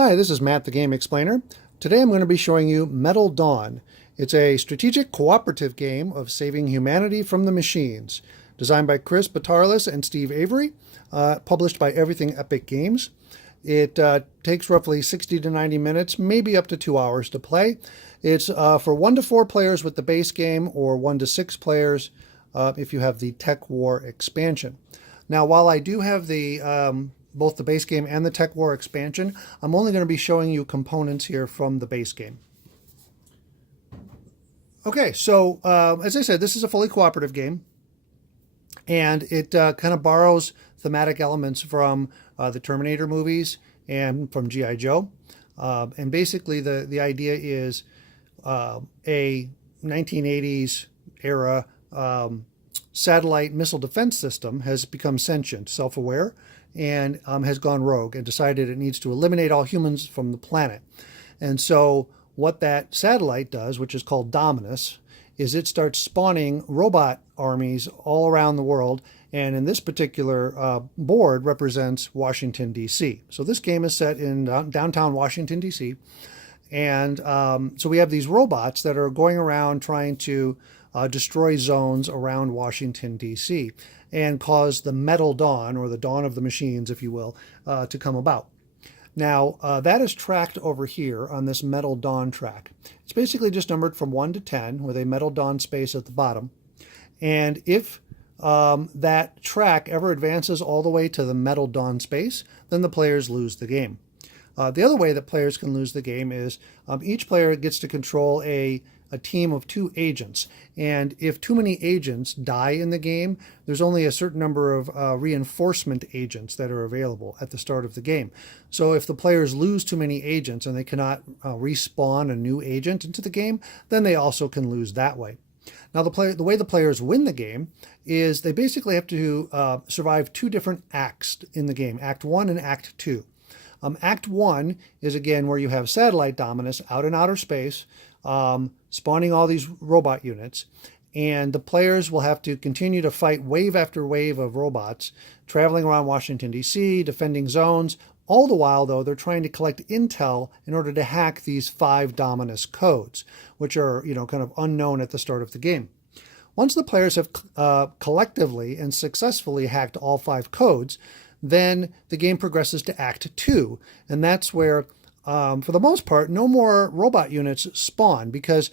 Hi, this is Matt the Game Explainer. Today I'm going to be showing you Metal Dawn. It's a strategic cooperative game of saving humanity from the machines. Designed by Chris Batarlis and Steve Avery, published by Everything Epic Games. It takes roughly 60 to 90 minutes, maybe up to 2 hours to play. It's for 1 to 4 players with the base game, or 1 to 6 players if you have the Tech War expansion. Now, while I do have the both the base game and the Tech War expansion, I'm only going to be showing you components here from the base game. Okay, so as I said, this is a fully cooperative game, and it kind of borrows thematic elements from the Terminator movies and from G.I. Joe. And basically the idea is a 1980s era satellite missile defense system has become sentient, self-aware, and has gone rogue and decided it needs to eliminate all humans from the planet. And so what that satellite does, which is called Dominus, is it starts spawning robot armies all around the world. And in this particular board represents Washington, D.C. So this game is set in downtown Washington, D.C. And so we have these robots that are going around trying to destroy zones around Washington, D.C. and cause the Metal Dawn, or the dawn of the machines, if you will, to come about. Now, that is tracked over here on this Metal Dawn track. It's basically just numbered from 1 to 10 with a Metal Dawn space at the bottom. And if that track ever advances all the way to the Metal Dawn space, then the players lose the game. The other way that players can lose the game is each player gets to control a team of 2 agents. And if too many agents die in the game, there's only a certain number of reinforcement agents that are available at the start of the game. So if the players lose too many agents and they cannot respawn a new agent into the game, then they also can lose that way. Now, the way the players win the game is they basically have to survive 2 different acts in the game, Act 1 and Act 2. Act 1 is, again, where you have satellite Dominus out in outer space, spawning all these robot units, and the players will have to continue to fight wave after wave of robots, traveling around Washington, D.C., defending zones. All the while, though, they're trying to collect intel in order to hack these 5 Dominus codes, which are, kind of unknown at the start of the game. Once the players have collectively and successfully hacked all 5 codes, then the game progresses to Act 2, and that's where, for the most part, no more robot units spawn, because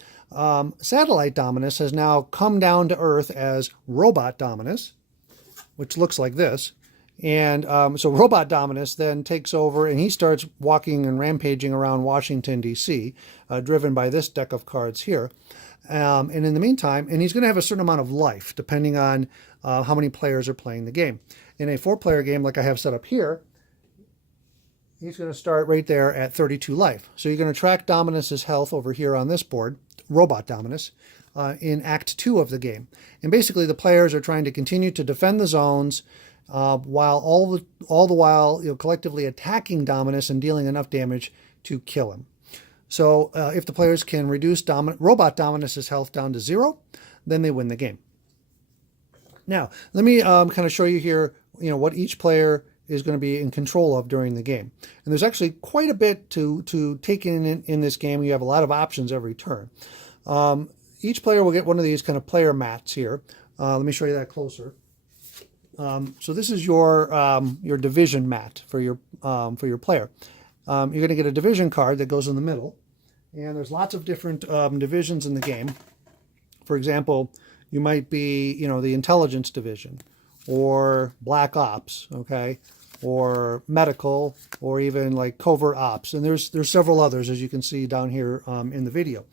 satellite Dominus has now come down to Earth as Robot Dominus, which looks like this. And so Robot Dominus then takes over, and he starts walking and rampaging around Washington, D.C., driven by this deck of cards here. And in the meantime, and he's going to have a certain amount of life, depending on how many players are playing the game. In a 4-player game like I have set up here, he's going to start right there at 32 life. So you're going to track Dominus's health over here on this board, Robot Dominus, in Act 2 of the game. And basically the players are trying to continue to defend the zones, while all the while collectively attacking Dominus and dealing enough damage to kill him. So if the players can reduce Robot Dominus's health down to 0, then they win the game. Now, let me kind of show you here, what each player is going to be in control of during the game. And there's actually quite a bit to take in this game. You have a lot of options every turn. Each player will get one of these kind of player mats here. Let me show you that closer. So this is your division mat for your player. You're going to get a division card that goes in the middle, and there's lots of different divisions in the game. For example, you might be, the intelligence division, or black ops, okay, or medical, or even like covert ops, and there's several others, as you can see down here in the video.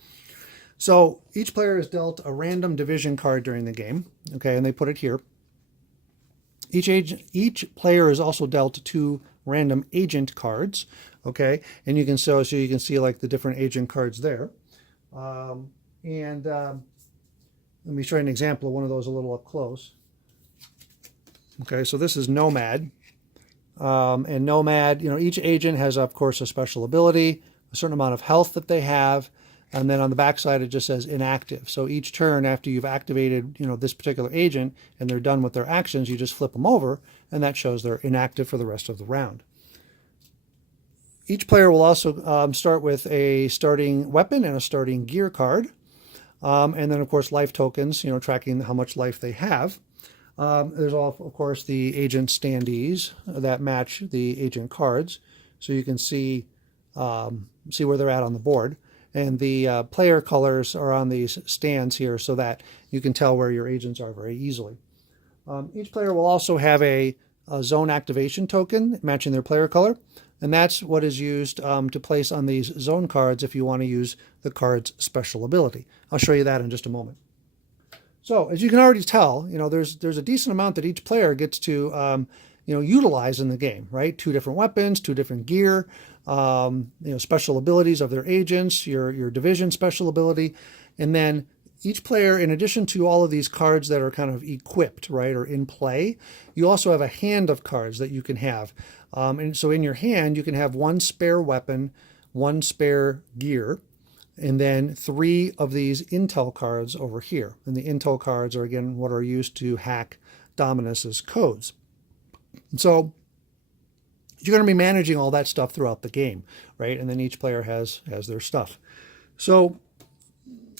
So each player is dealt a random division card during the game, okay, and they put it here. Each player is also dealt 2 random agent cards, okay, and you can so you can see like the different agent cards there. Let me show you an example of one of those a little up close. Okay, so this is Nomad, and Nomad, each agent has, of course, a special ability, a certain amount of health that they have. And then on the back side, it just says inactive. So each turn after you've activated, this particular agent and they're done with their actions, you just flip them over, and that shows they're inactive for the rest of the round. each player will also start with a starting weapon and a starting gear card. And then, of course, life tokens, tracking how much life they have. There's all, of course, the agent standees that match the agent cards. So you can see where they're at on the board. And the player colors are on these stands here so that you can tell where your agents are very easily. Each player will also have a zone activation token matching their player color. And that's what is used to place on these zone cards if you want to use the card's special ability. I'll show you that in just a moment. So as you can already tell, there's a decent amount that each player gets to utilize in the game, right? 2 different weapons, 2 different gear, special abilities of their agents, your division special ability, and then each player, in addition to all of these cards that are kind of equipped, right, or in play, you also have a hand of cards that you can have. And so in your hand, you can have 1 spare weapon, 1 spare gear, and then 3 of these intel cards over here. And the intel cards are, again, what are used to hack Dominus's codes. And so you're going to be managing all that stuff throughout the game, right? And then each player has their stuff. So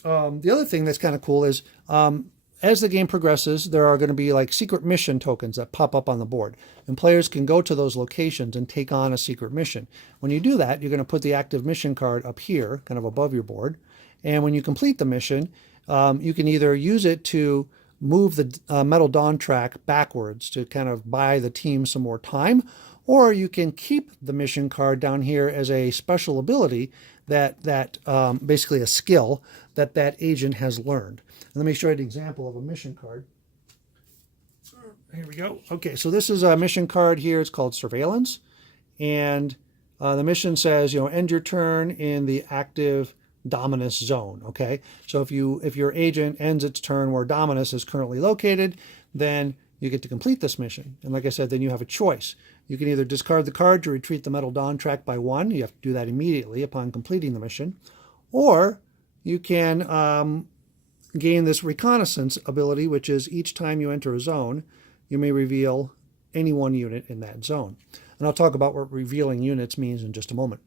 the other thing that's kind of cool is as the game progresses, there are going to be like secret mission tokens that pop up on the board. And players can go to those locations and take on a secret mission. When you do that, you're going to put the active mission card up here, kind of above your board. And when you complete the mission, you can either use it to move the Metal Dawn track backwards to kind of buy the team some more time, or you can keep the mission card down here as a special ability that basically a skill that agent has learned. And let me show you an example of a mission card. Here we go. Okay, so this is a mission card here. It's called Surveillance. And the mission says, end your turn in the active Dominus zone, okay? So if your agent ends its turn where Dominus is currently located, then you get to complete this mission. And like I said, then you have a choice. You can either discard the card to retreat the Metal Dawn track by 1. You have to do that immediately upon completing the mission. Or you can gain this reconnaissance ability, which is each time you enter a zone, you may reveal any 1 unit in that zone. And I'll talk about what revealing units means in just a moment.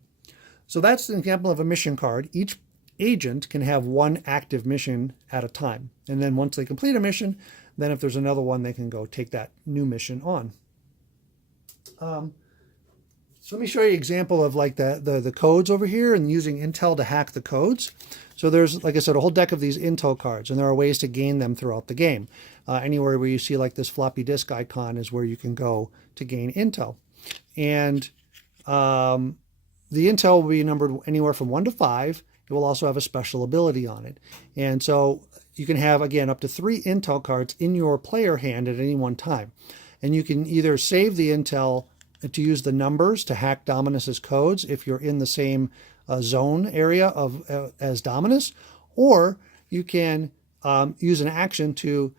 So that's an example of a mission card. Each agent can have 1 active mission at a time. And then once they complete a mission, then if there's another one, they can go take that new mission on. So let me show you an example of like the codes over here and using Intel to hack the codes. So there's, like I said, a whole deck of these Intel cards, and there are ways to gain them throughout the game. Anywhere where you see like this floppy disk icon is where you can go to gain Intel. And the Intel will be numbered anywhere from 1 to 5. It will also have a special ability on it. And so you can have, again, up to 3 Intel cards in your player hand at any one time. And you can either save the Intel to use the numbers to hack Dominus's codes if you're in the same zone area as Dominus, or you can use an action to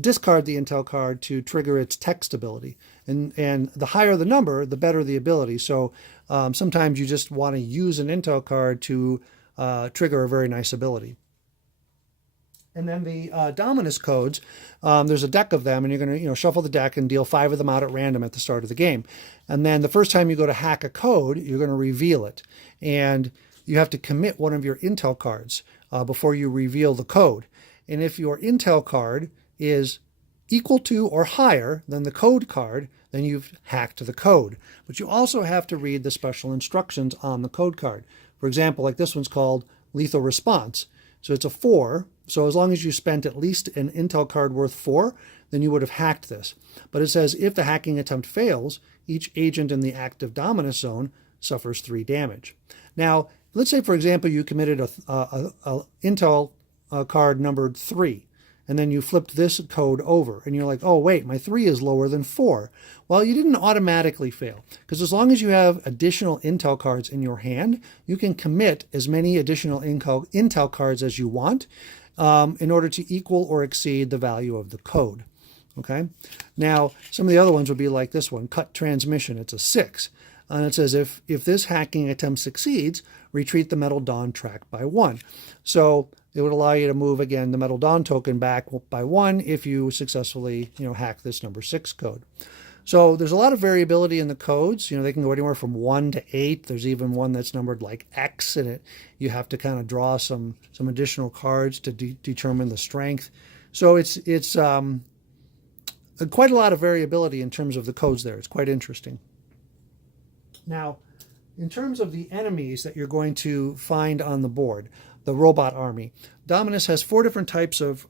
discard the Intel card to trigger its text ability. And the higher the number, the better the ability. So sometimes you just want to use an Intel card to trigger a very nice ability. And then the Dominus codes, there's a deck of them, and you're going to shuffle the deck and deal 5 of them out at random at the start of the game. And then the first time you go to hack a code, you're going to reveal it. And you have to commit one of your Intel cards before you reveal the code. And if your Intel card is equal to or higher than the code card, then you've hacked the code. But you also have to read the special instructions on the code card. For example, like this one's called Lethal Response. So it's a 4. So as long as you spent at least an Intel card worth 4, then you would have hacked this. But it says if the hacking attempt fails, each agent in the active Dominus zone suffers 3 damage. Now, let's say, for example, you committed a Intel card numbered 3, and then you flipped this code over, and you're like, oh, wait, my 3 is lower than 4. Well, you didn't automatically fail, because as long as you have additional Intel cards in your hand, you can commit as many additional Intel cards as you want in order to equal or exceed the value of the code. Okay. Now, some of the other ones would be like this one, cut transmission. It's a 6. And it says if this hacking attempt succeeds, retreat the Metal Dawn track by 1. So it would allow you to move, again, the Metal Dawn token back by 1 if you successfully hack this number 6 code. So there's a lot of variability in the codes. You know, they can go anywhere from 1 to 8. There's even one that's numbered like X in it. You have to kind of draw some additional cards to determine the strength. So it's quite a lot of variability in terms of the codes there. It's quite interesting. Now, in terms of the enemies that you're going to find on the board, the robot army, Dominus has 4 different types of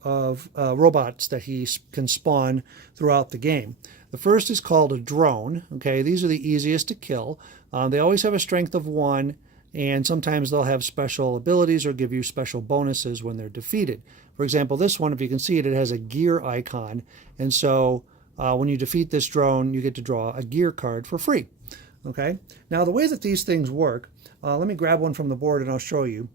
robots that he can spawn throughout the game. The first is called a drone. Okay, these are the easiest to kill. They always have a strength of 1, and sometimes they'll have special abilities or give you special bonuses when they're defeated. For example, this one, if you can see it, it has a gear icon, and so when you defeat this drone, you get to draw a gear card for free. Okay, now the way that these things work, let me grab one from the board and I'll show you,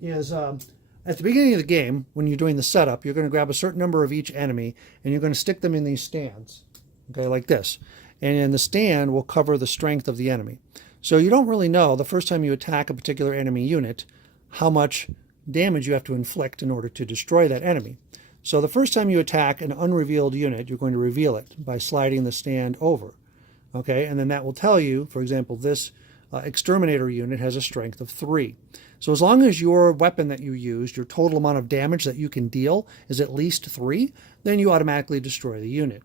is at the beginning of the game, when you're doing the setup, you're going to grab a certain number of each enemy and you're going to stick them in these stands, okay, like this. And then the stand will cover the strength of the enemy. So you don't really know the first time you attack a particular enemy unit how much damage you have to inflict in order to destroy that enemy. So the first time you attack an unrevealed unit, you're going to reveal it by sliding the stand over. Okay, and then that will tell you, for example, this exterminator unit has a strength of 3. So as long as your weapon that you used, your total amount of damage that you can deal is at least 3, then you automatically destroy the unit.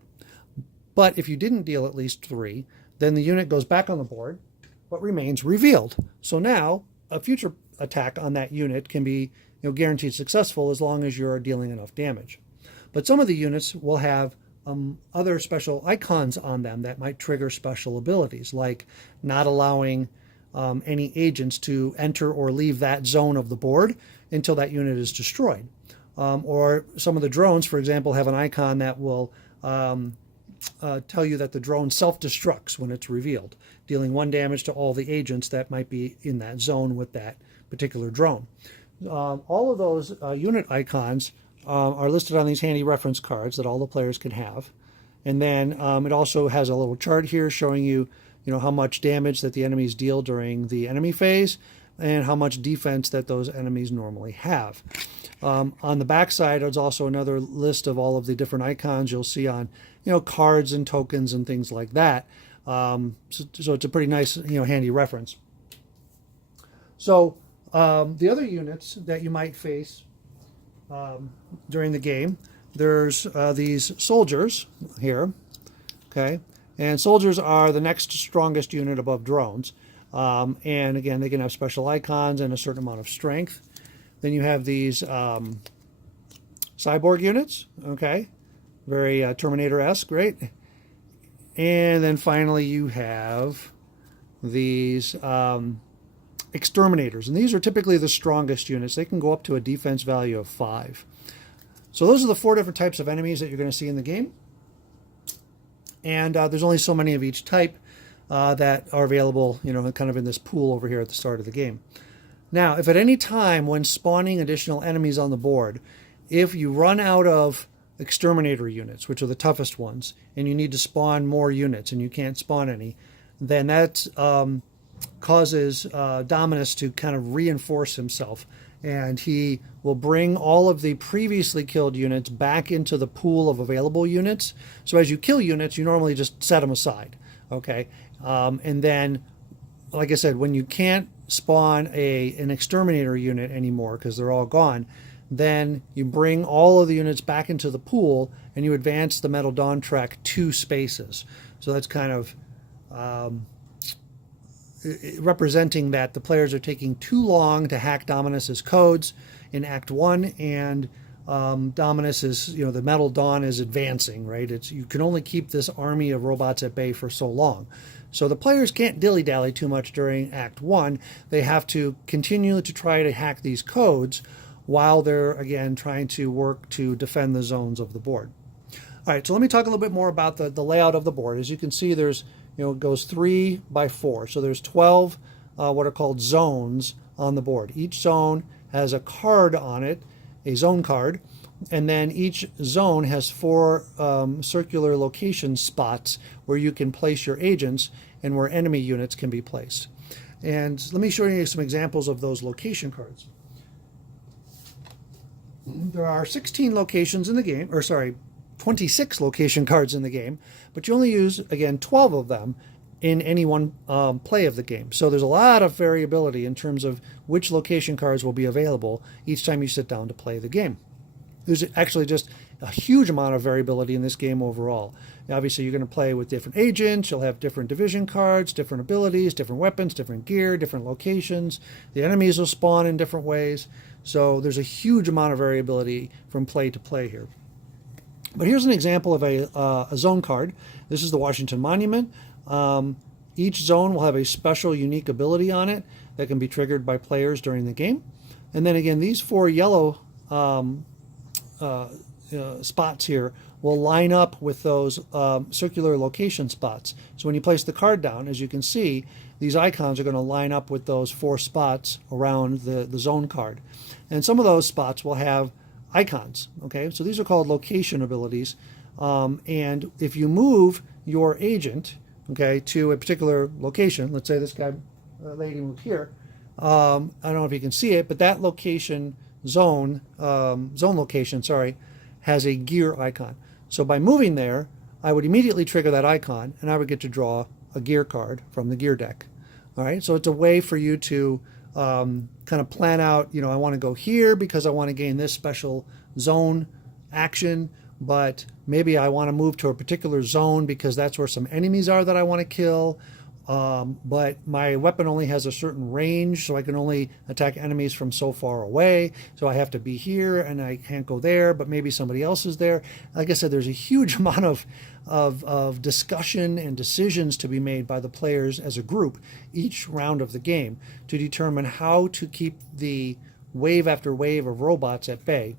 But if you didn't deal at least 3, then the unit goes back on the board, but remains revealed. So now a future attack on that unit can be guaranteed successful as long as you're dealing enough damage. But some of the units will have other special icons on them that might trigger special abilities, like not allowing any agents to enter or leave that zone of the board until that unit is destroyed. Or some of the drones, for example, have an icon that will tell you that the drone self-destructs when it's revealed, dealing 1 damage to all the agents that might be in that zone with that particular drone. All of those unit icons are listed on these handy reference cards that all the players can have. And then it also has a little chart here showing you, how much damage that the enemies deal during the enemy phase and how much defense that those enemies normally have. On the back side, there's also another list of all of the different icons you'll see on, cards and tokens and things like that. So it's a pretty nice, handy reference. So the other units that you might face during the game, there's these soldiers here, okay, and soldiers are the next strongest unit above drones, and again they can have special icons and a certain amount of strength. Then you have these cyborg units, okay, very Terminator-esque, right? And then finally you have these exterminators, and these are typically the strongest units. They can go up to a defense value of 5. So those are the 4 different types of enemies that you're going to see in the game, and there's only so many of each type that are available, kind of in this pool over here at the start of the game. Now, if at any time when spawning additional enemies on the board, if you run out of exterminator units, which are the toughest ones, and you need to spawn more units and you can't spawn any, then that causes Dominus to kind of reinforce himself, and he will bring all of the previously killed units back into the pool of available units. So as you kill units, you normally just set them aside, okay? And then, like I said, when you can't spawn an exterminator unit anymore because they're all gone, then you bring all of the units back into the pool and you advance the Metal Dawn track 2 spaces. So that's kind of representing that the players are taking too long to hack Dominus's codes in Act 1, and Dominus is, the Metal Dawn is advancing, right? You can only keep this army of robots at bay for so long. So the players can't dilly-dally too much during Act 1. They have to continue to try to hack these codes while they're, again, trying to work to defend the zones of the board. All right, so let me talk a little bit more about the layout of the board. As you can see, there's, it goes 3 by 4. So there's 12 what are called zones on the board. Each zone has a card on it, a zone card, and then each zone has 4 circular location spots where you can place your agents and where enemy units can be placed. And let me show you some examples of those location cards. There are 16 locations in the game, or sorry, 26 location cards in the game, but you only use, again, 12 of them in any one play of the game. So there's a lot of variability in terms of which location cards will be available each time you sit down to play the game. There's actually just a huge amount of variability in this game overall. Obviously, you're going to play with different agents. You'll have different division cards, different abilities, different weapons, different gear, different locations. The enemies will spawn in different ways. So there's a huge amount of variability from play to play here. But here's an example of a zone card. This is the Washington Monument. Each zone will have a special unique ability on it that can be triggered by players during the game. And then again, these 4 yellow spots here will line up with those circular location spots. So when you place the card down, as you can see, these icons are going to line up with those 4 spots around the zone card. And some of those spots will have icons. Okay, so these are called location abilities. And if you move your agent, okay, to a particular location, let's say this guy, lady moved here. I don't know if you can see it, but that location zone location, sorry, has a gear icon. So by moving there, I would immediately trigger that icon, and I would get to draw a gear card from the gear deck. All right, so it's a way for you to kind of plan out, I want to go here because I want to gain this special zone action, but maybe I want to move to a particular zone because that's where some enemies are that I want to kill. But my weapon only has a certain range, so I can only attack enemies from so far away. So I have to be here and I can't go there, but maybe somebody else is there. Like I said, there's a huge amount of discussion and decisions to be made by the players as a group each round of the game to determine how to keep the wave after wave of robots at bay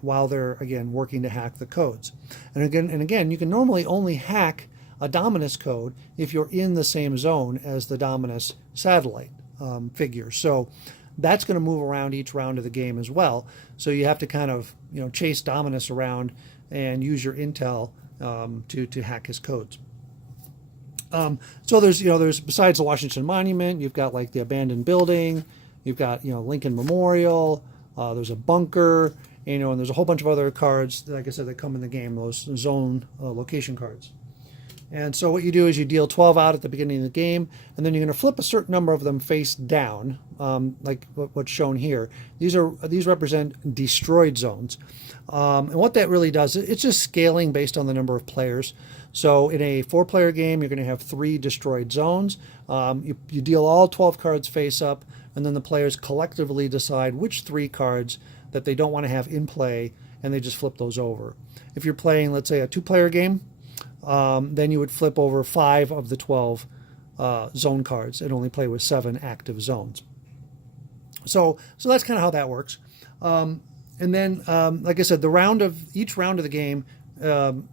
while they're, again, working to hack the codes. And again, you can normally only hack a Dominus code if you're in the same zone as the Dominus satellite figure. So that's going to move around each round of the game as well. So you have to kind of chase Dominus around and use your intel to hack his codes. So there's besides the Washington Monument, you've got like the abandoned building, you've got Lincoln Memorial, there's a bunker, and there's a whole bunch of other cards, like I said, that come in the game, those zone location cards. And so what you do is you deal 12 out at the beginning of the game, and then you're going to flip a certain number of them face down, like what's shown here. These represent destroyed zones. And what that really does, it's just scaling based on the number of players. So in a 4-player game, you're going to have 3 destroyed zones. You deal all 12 cards face up, and then the players collectively decide which 3 cards that they don't want to have in play, and they just flip those over. If you're playing, let's say, a 2-player game, then you would flip over 5 of the 12 zone cards and only play with 7 active zones. So that's kind of how that works. And then, like I said, each round of the game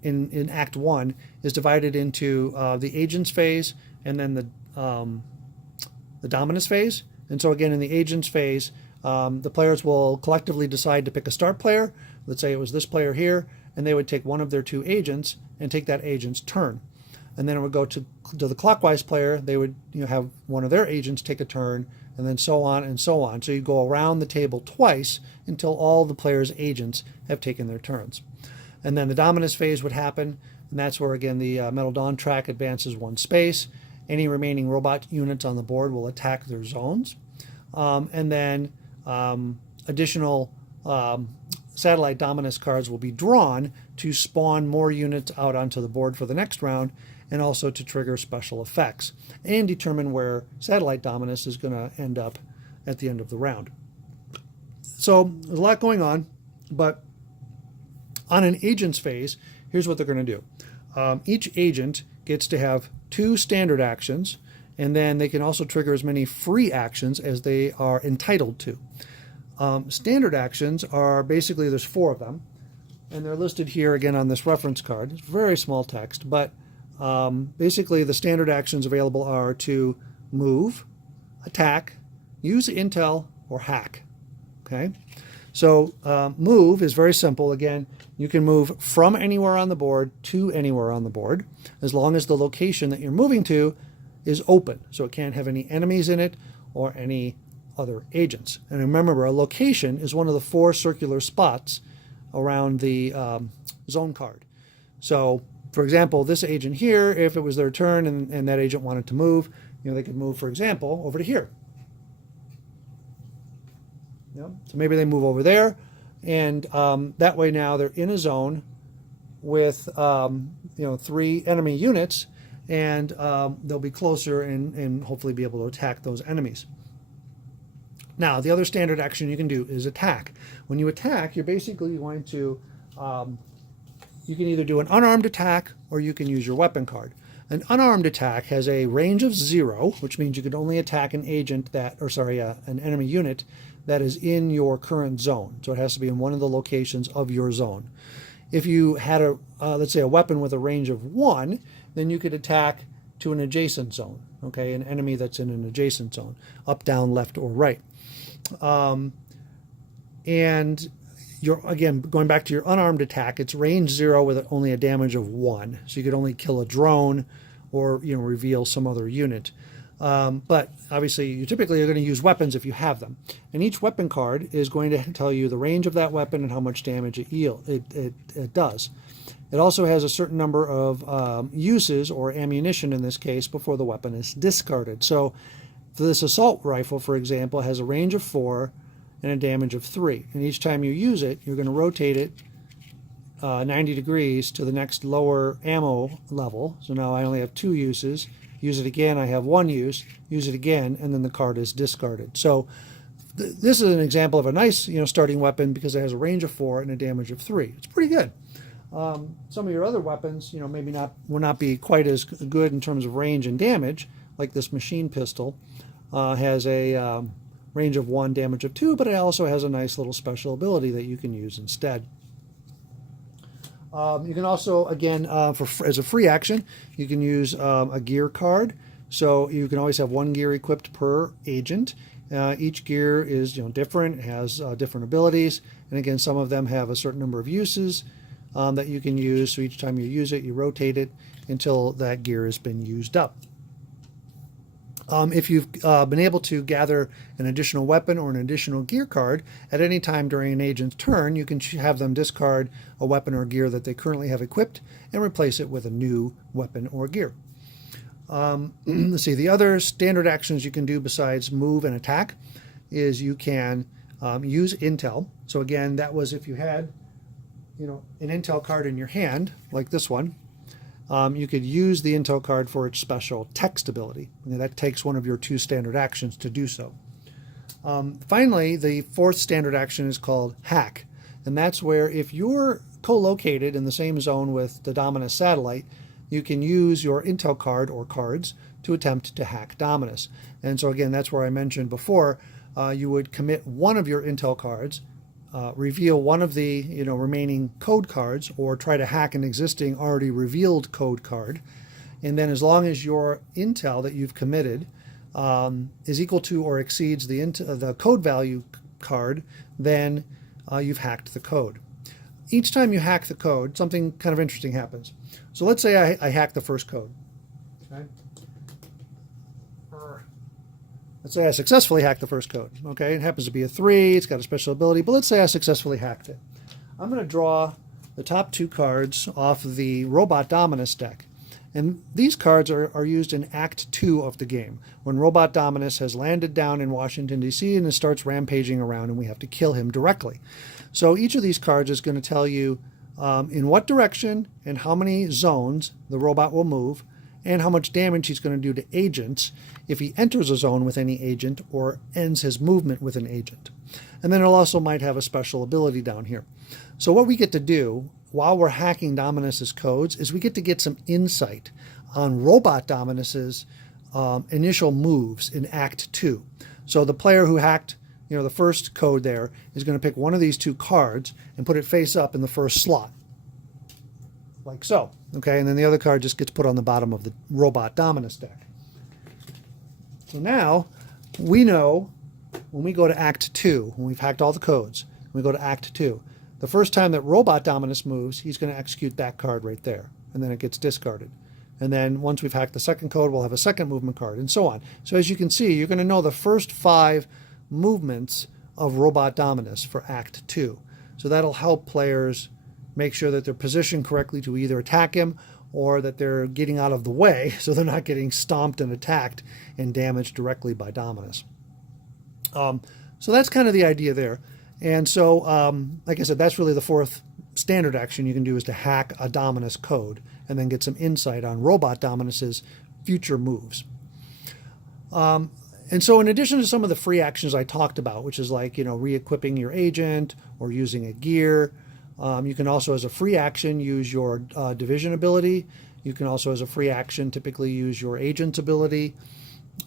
in Act 1 is divided into the Agents phase and then the Dominus phase. And so again, in the Agents phase, the players will collectively decide to pick a start player. Let's say it was this player here, and they would take one of their 2 agents and take that agent's turn. And then it would go to the clockwise player. They would have one of their agents take a turn, and then so on and so on. So you go around the table twice until all the players' agents have taken their turns. And then the Dominus phase would happen, and that's where, again, the Metal Dawn track advances 1 space. Any remaining robot units on the board will attack their zones. And then additional satellite Dominus cards will be drawn to spawn more units out onto the board for the next round, and also to trigger special effects and determine where satellite Dominus is going to end up at the end of the round. So there's a lot going on, but on an agents phase, here's what they're going to do. Each agent gets to have 2 standard actions, and then they can also trigger as many free actions as they are entitled to. Standard actions are basically, there's 4 of them, and they're listed here again on this reference card. It's very small text, but basically the standard actions available are to move, attack, use intel, or hack. Okay, so move is very simple. Again, you can move from anywhere on the board to anywhere on the board, as long as the location that you're moving to is open, so it can't have any enemies in it or any other agents. And remember, a location is one of the 4 circular spots around the zone card. So, for example, this agent here, if it was their turn and that agent wanted to move, they could move, for example, over to here. So maybe they move over there, and that way now they're in a zone with 3 enemy units, and they'll be closer and hopefully be able to attack those enemies. Now, the other standard action you can do is attack. When you attack, you're basically going to, you can either do an unarmed attack or you can use your weapon card. An unarmed attack has a range of 0, which means you can only attack an agent an enemy unit that is in your current zone. So it has to be in one of the locations of your zone. If you had let's say a weapon with a range of 1, then you could attack to an adjacent zone, okay, an enemy that's in an adjacent zone, up, down, left, or right. And again, going back to your unarmed attack, it's range 0 with only a damage of 1. So you could only kill a drone or reveal some other unit. But obviously, you typically are going to use weapons if you have them. And each weapon card is going to tell you the range of that weapon and how much damage it does. It also has a certain number of uses, or ammunition in this case, before the weapon is discarded. So this assault rifle, for example, has a range of 4 and a damage of 3. And each time you use it, you're going to rotate it 90 degrees to the next lower ammo level. So now I only have 2 uses. Use it again, I have 1 use. Use it again, and then the card is discarded. So this is an example of a nice starting weapon because it has a range of 4 and a damage of 3. It's pretty good. Some of your other weapons, maybe will not be quite as good in terms of range and damage, like this machine pistol has a range of 1, damage of 2, but it also has a nice little special ability that you can use instead. You can also, again, as a free action, you can use a gear card. So you can always have 1 gear equipped per agent. Each gear is different, has different abilities, and again, some of them have a certain number of uses that you can use. So each time you use it, you rotate it until that gear has been used up. If you've been able to gather an additional weapon or an additional gear card at any time during an agent's turn, you can have them discard a weapon or gear that they currently have equipped and replace it with a new weapon or gear. Let's see, the other standard actions you can do besides move and attack is you can use intel. So again, that was if you had an intel card in your hand, like this one. You could use the intel card for its special text ability. That takes one of your 2 standard actions to do so. Finally, the 4th standard action is called hack. And that's where if you're co-located in the same zone with the Dominus satellite, you can use your intel card or cards to attempt to hack Dominus. And so again, that's where I mentioned before, you would commit one of your intel cards, reveal one of the remaining code cards, or try to hack an existing already revealed code card, and then as long as your intel that you've committed is equal to or exceeds the code value card, then you've hacked the code. Each time you hack the code, something kind of interesting happens. So let's say I hack the first code. Okay. Let's say I successfully hacked the first code. Okay, it happens to be a 3, it's got a special ability, but let's say I successfully hacked it. I'm going to draw the top 2 cards off the Robot Dominus deck. And these cards are used in Act 2 of the game, when Robot Dominus has landed down in Washington, D.C. and starts rampaging around, and we have to kill him directly. So each of these cards is going to tell you in what direction and how many zones the robot will move, and how much damage he's going to do to agents if he enters a zone with any agent or ends his movement with an agent. And then it also might have a special ability down here. So what we get to do while we're hacking Dominus's codes is we get to get some insight on Robot Dominus's initial moves in Act 2. So the player who hacked the first code there is going to pick one of these 2 cards and put it face up in the first slot, like so. Okay, and then the other card just gets put on the bottom of the Robot Dominus deck. So now we know when we go to Act 2, when we've hacked all the codes, we go to Act 2, the first time that Robot Dominus moves, he's going to execute that card right there, and then it gets discarded. And then once we've hacked the second code, we'll have a second movement card, and so on. So as you can see, you're going to know the first 5 movements of Robot Dominus for Act 2. So that'll help players make sure that they're positioned correctly to either attack him or that they're getting out of the way so they're not getting stomped and attacked and damaged directly by Dominus. So that's kind of the idea there. And so, like I said, that's really the fourth standard action you can do, is to hack a Dominus code and then get some insight on Robot Dominus's future moves. And so in addition to some of the free actions I talked about, which is like, re-equipping your agent or using a gear, you can also, as a free action, use your division ability. You can also, as a free action, typically use your agent's ability.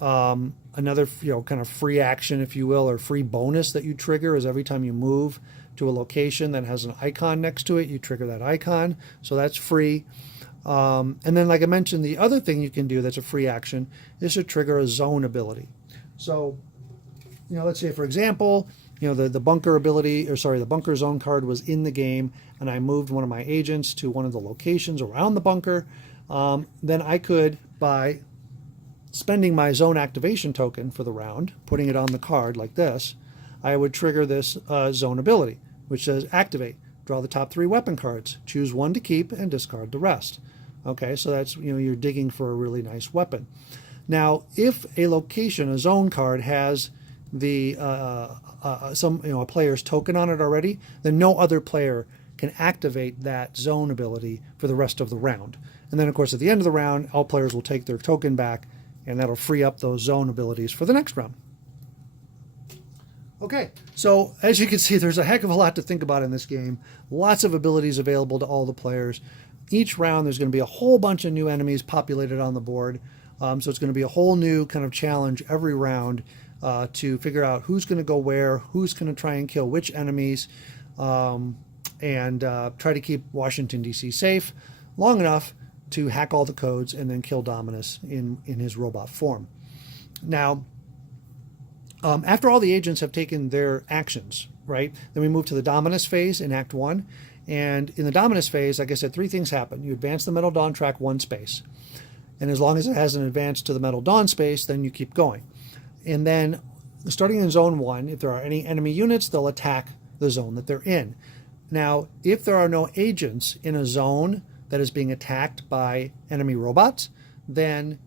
Another, kind of free action, if you will, or free bonus that you trigger is every time you move to a location that has an icon next to it, you trigger that icon. So that's free. And then, like I mentioned, the other thing you can do that's a free action is to trigger a zone ability. So, let's say, for example, the bunker ability, the bunker zone card was in the game, and I moved one of my agents to one of the locations around the bunker. Then I could, by spending my zone activation token for the round, putting it on the card like this, I would trigger this zone ability, which says activate. Draw the top 3 weapon cards, choose one to keep, and discard the rest. Okay, so that's, you're digging for a really nice weapon. Now, if a location, a zone card, has the a player's token on it already, then no other player can activate that zone ability for the rest of the round. And then, of course, at the end of the round, all players will take their token back, and that'll free up those zone abilities for the next round. Okay, so as you can see, there's a heck of a lot to think about in this game. Lots of abilities available to all the players. Each round, there's going to be a whole bunch of new enemies populated on the board. So it's going to be a whole new kind of challenge every round to figure out who's going to go where, who's going to try and kill which enemies, and try to keep Washington, D.C. safe long enough to hack all the codes and then kill Dominus in his robot form. Now, after all the agents have taken their actions, right, then we move to the Dominus phase in Act 1. And in the Dominus phase, like I said, 3 things happen. You advance the Metal Dawn track 1 space. And as long as it hasn't advanced to the Metal Dawn space, then you keep going. And then, starting in Zone 1, if there are any enemy units, they'll attack the zone that they're in. Now, if there are no agents in a zone that is being attacked by enemy robots, then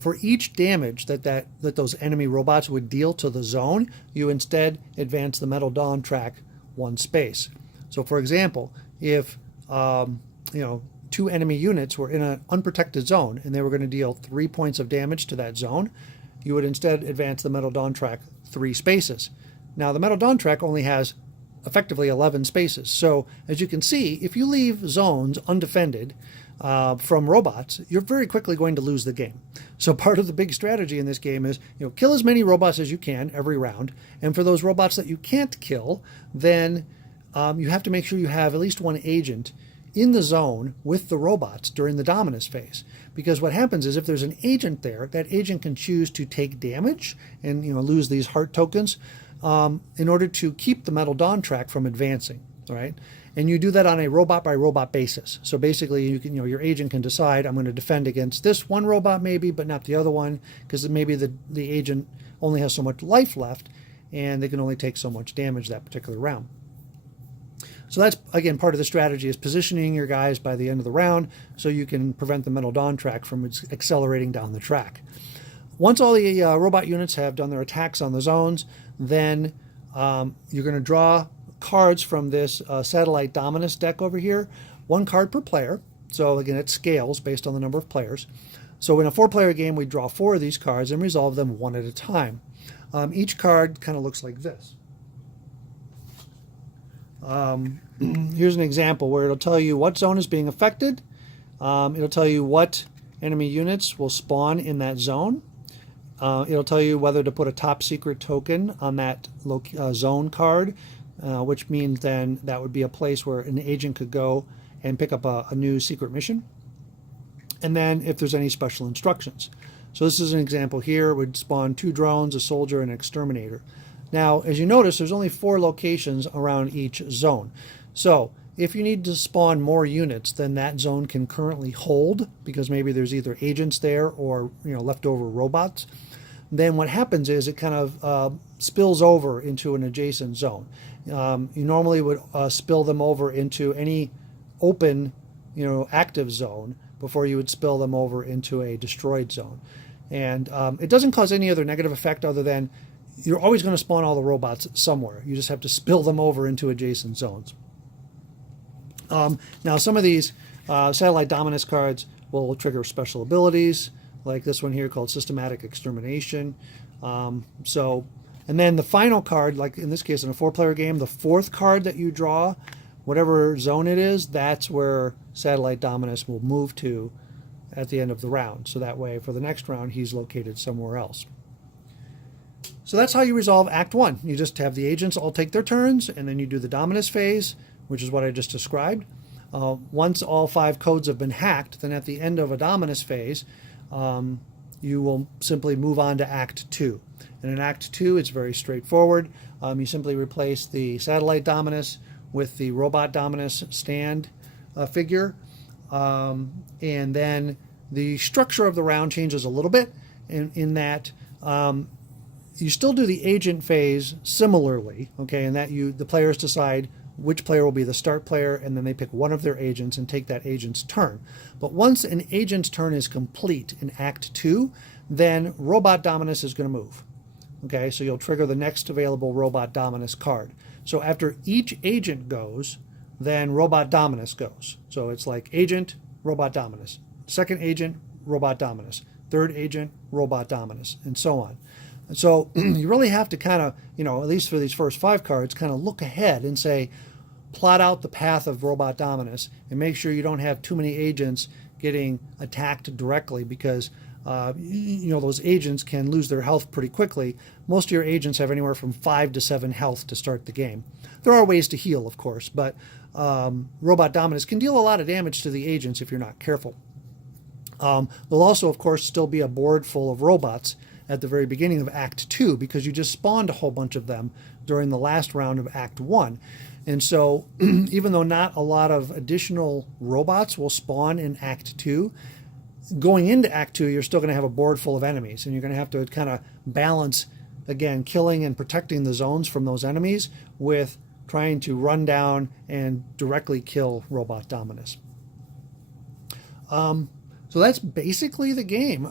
for each damage that those enemy robots would deal to the zone, you instead advance the Metal Dawn track 1 space. So, for example, if 2 enemy units were in an unprotected zone and they were going to deal 3 points of damage to that zone, you would instead advance the Metal Dawn track 3 spaces. Now, the Metal Dawn track only has effectively 11 spaces. So, as you can see, if you leave zones undefended from robots, you're very quickly going to lose the game. So part of the big strategy in this game is, kill as many robots as you can every round. And for those robots that you can't kill, then you have to make sure you have at least 1 agent in the zone with the robots during the Dominus phase. Because what happens is, if there's an agent there, that agent can choose to take damage and lose these heart tokens in order to keep the Metal Dawn track from advancing. All right, and you do that on a robot by robot basis. So basically, your agent can decide, I'm going to defend against this one robot maybe, but not the other one, because maybe the agent only has so much life left, and they can only take so much damage that particular round. So that's, again, part of the strategy, is positioning your guys by the end of the round so you can prevent the Metal Dawn track from accelerating down the track. Once all the robot units have done their attacks on the zones, then you're going to draw cards from this Satellite Dominus deck over here. 1 card per player. So again, it scales based on the number of players. So in a 4-player game, we draw 4 of these cards and resolve them one at a time. Each card kind of looks like this. Here's an example where it'll tell you what zone is being affected. It'll tell you what enemy units will spawn in that zone. It'll tell you whether to put a top secret token on that zone card, which means then that would be a place where an agent could go and pick up a new secret mission. And then if there's any special instructions. So this is an example here. It would spawn 2 drones, a soldier, and an exterminator. Now, as you notice, there's only 4 locations around each zone. So if you need to spawn more units than that zone can currently hold, because maybe there's either agents there or leftover robots, then what happens is it kind of spills over into an adjacent zone. You normally would spill them over into any open, active zone before you would spill them over into a destroyed zone. And it doesn't cause any other negative effect other than you're always going to spawn all the robots somewhere. You just have to spill them over into adjacent zones. Now, some of these satellite dominance cards will trigger special abilities, like this one here called Systematic Extermination. And then the final card, like in this case in a 4-player game, the 4th card that you draw, whatever zone it is, that's where Satellite Dominus will move to at the end of the round. So that way, for the next round, he's located somewhere else. So that's how you resolve Act 1. You just have the agents all take their turns, and then you do the Dominus phase, which is what I just described. Once all 5 codes have been hacked, then at the end of a Dominus phase, you will simply move on to Act 2. And in Act 2, it's very straightforward. You simply replace the Satellite Dominus with the Robot Dominus stand figure. And then the structure of the round changes a little bit in that you still do the agent phase similarly, okay, and that the players decide which player will be the start player, and then they pick one of their agents and take that agent's turn. But once an agent's turn is complete in Act 2, then Robot Dominus is going to move. Okay, so you'll trigger the next available Robot Dominus card. So after each agent goes, then Robot Dominus goes. So it's like agent, Robot Dominus. Second agent, Robot Dominus. Third agent, Robot Dominus, and so on. And so you really have to kind of, at least for these first 5 cards, kind of look ahead and say, plot out the path of Robot Dominus and make sure you don't have too many agents getting attacked directly, because those agents can lose their health pretty quickly. Most of your agents have anywhere from 5 to 7 health to start the game. There are ways to heal, of course, but Robot Dominus can deal a lot of damage to the agents if you're not careful. There'll also, of course, still be a board full of robots at the very beginning of Act 2, because you just spawned a whole bunch of them during the last round of Act 1. And so even though not a lot of additional robots will spawn in Act 2, going into Act 2, you're still going to have a board full of enemies, and you're going to have to kind of balance, again, killing and protecting the zones from those enemies with trying to run down and directly kill Robot Dominus. So that's basically the game.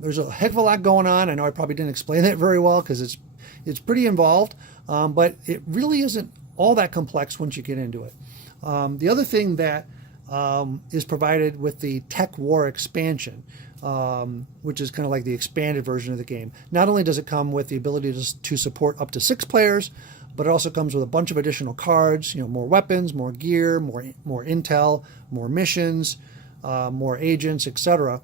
There's a heck of a lot going on. I know I probably didn't explain that very well because it's pretty involved, but it really isn't all that complex once you get into it. The other thing that is provided with the Tech War expansion, which is kind of like the expanded version of the game. Not only does it come with the ability to support up to 6 players, but it also comes with a bunch of additional cards, more weapons, more gear, more intel, more missions, more agents, etc.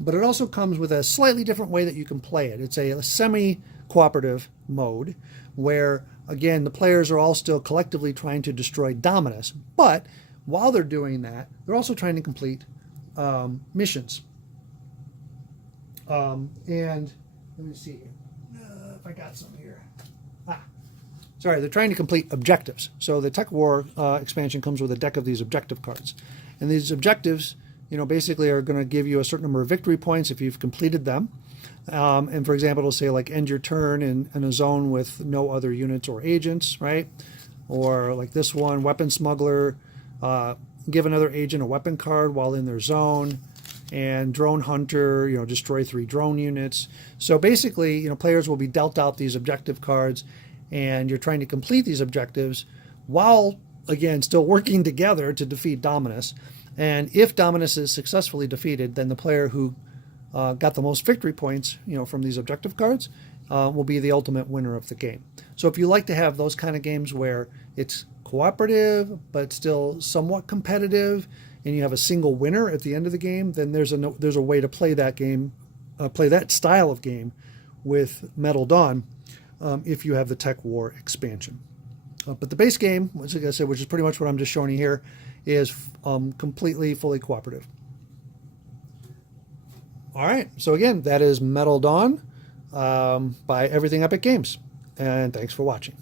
But it also comes with a slightly different way that you can play it. It's a semi-cooperative mode where, again, the players are all still collectively trying to destroy Dominus, but while they're doing that, they're also trying to complete missions. And let me see if I got some here. Sorry, they're trying to complete objectives. So the Tech War expansion comes with a deck of these objective cards. And these objectives, basically are going to give you a certain number of victory points if you've completed them. And for example, it'll say like end your turn in a zone with no other units or agents, right? Or like this one, weapon smuggler, give another agent a weapon card while in their zone. And drone hunter, destroy 3 drone units. So basically, players will be dealt out these objective cards, and you're trying to complete these objectives while, again, still working together to defeat Dominus. And if Dominus is successfully defeated, then the player who got the most victory points, from these objective cards, will be the ultimate winner of the game. So if you like to have those kind of games where it's cooperative but still somewhat competitive, and you have a single winner at the end of the game, then there's a way to play that game, play that style of game with Metal Dawn if you have the Tech War expansion. But the base game, like I said, which is pretty much what I'm just showing you here, is completely, fully cooperative. All right, so again, that is Metal Dawn by Everything Epic Games, and thanks for watching.